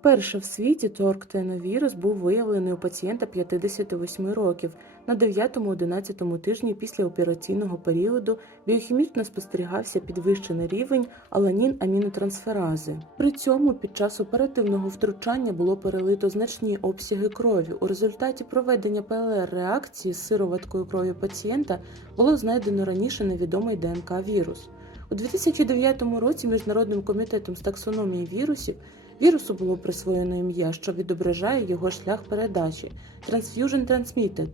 Вперше в світі торктеновірус був виявлений у пацієнта 58 років на 9-11 тижні після операційного періоду біохімічно спостерігався підвищений рівень аланін амінотрансферази. При цьому під час оперативного втручання було перелито значні обсяги крові. У результаті проведення ПЛР-реакції з сироваткою крові пацієнта було знайдено раніше невідомий ДНК-вірус. У 2009 році Міжнародним комітетом з таксономії вірусів вірусу було присвоєно ім'я, що відображає його шлях передачі Transfusion Transmitted.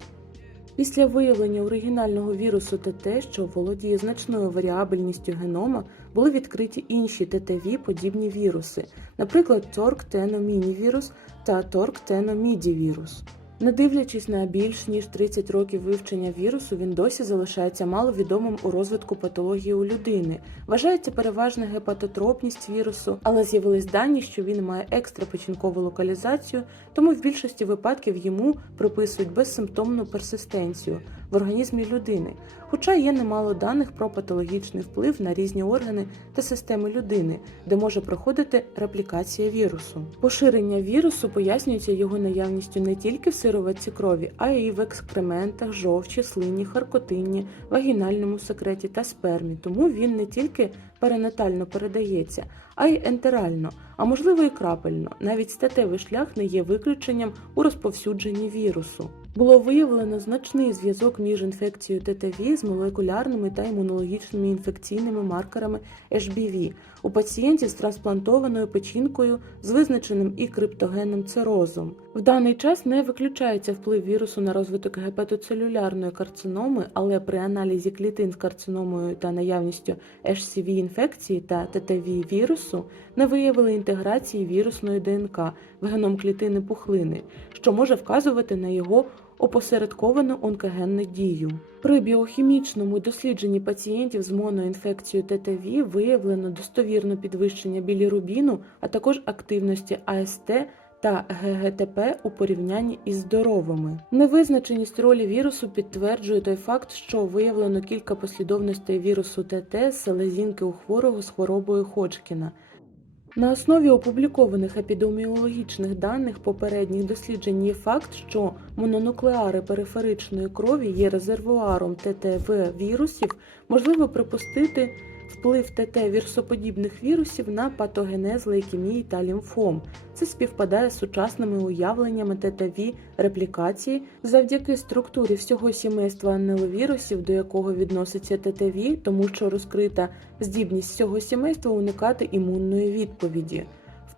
Після виявлення оригінального вірусу ТТ, що володіє значною варіабельністю генома, були відкриті інші ТТВ подібні віруси, наприклад, торк-теномінівірус та торк-теномідівірус. Не дивлячись на більш ніж 30 років вивчення вірусу, він досі залишається маловідомим у розвитку патології у людини. Вважається переважна гепатотропність вірусу, але з'явились дані, що він має екстрапечінкову локалізацію, тому в більшості випадків йому приписують безсимптомну персистенцію в організмі людини. Хоча є немало даних про патологічний вплив на різні органи та системи людини, де може проходити реплікація вірусу. Поширення вірусу пояснюється його наявністю не тільки в сироватці крові, а й в екскрементах, жовчі, слині, харкотинні, вагінальному секреті та спермі. Тому він не тільки перинатально передається, а й ентерально, а можливо і крапельно. Навіть статевий шлях не є виключенням у розповсюдженні вірусу. Було виявлено значний зв'язок між інфекцією ТТВ з молекулярними та імунологічними інфекційними маркерами HBV у пацієнтів з трансплантованою печінкою з визначеним і криптогенним цирозом. В даний час не виключається вплив вірусу на розвиток гепатоцелюлярної карциноми, але при аналізі клітин з карциномою та наявністю HCV інфекції та ТТВ вірусу не виявили інтеграції вірусної ДНК в геном клітини пухлини, що може вказувати на його опосередковану онкогенну дію. При біохімічному дослідженні пацієнтів з моноінфекцією ТТВ виявлено достовірно підвищення білірубіну, а також активності АСТ та ГГТП у порівнянні із здоровими. Невизначеність ролі вірусу підтверджує той факт, що виявлено кілька послідовностей вірусу ТТ селезінки у хворого з хворобою Ходжкіна. На основі опублікованих епідеміологічних даних попередніх досліджень є факт, що мононуклеари периферичної крові є резервуаром ТТВ вірусів, можливо припустити вплив ТТ вірсоподібних вірусів на патогенез лейкемії та лімфом. Це співпадає з сучасними уявленнями ТТВ реплікації завдяки структурі всього сімейства анеловірусів, до якого відноситься ТТВ, тому що розкрита здібність цього сімейства уникати імунної відповіді.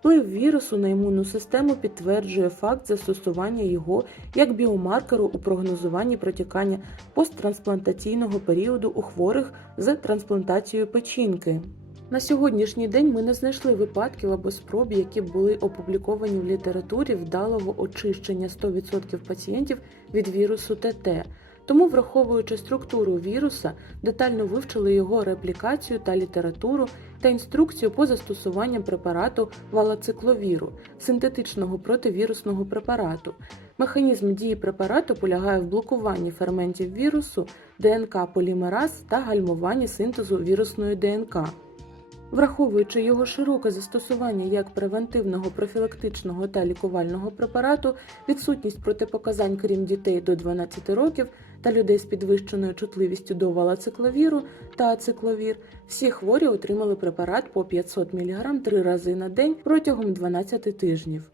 Вплив вірусу на імунну систему підтверджує факт застосування його як біомаркеру у прогнозуванні протікання посттрансплантаційного періоду у хворих з трансплантацією печінки. На сьогоднішній день ми не знайшли випадків або спроб, які були опубліковані в літературі вдалого очищення 100% пацієнтів від вірусу ТТ. Тому, враховуючи структуру віруса, детально вивчили його реплікацію та літературу та інструкцію по застосуванням препарату валацикловіру, синтетичного противірусного препарату. Механізм дії препарату полягає в блокуванні ферментів вірусу, ДНК полімераз та гальмуванні синтезу вірусної ДНК. Враховуючи його широке застосування як превентивного, профілактичного та лікувального препарату, відсутність протипоказань, крім дітей до 12 років та людей з підвищеною чутливістю до валацикловіру та ацикловір, всі хворі отримали препарат по 500 мг три рази на день протягом 12 тижнів.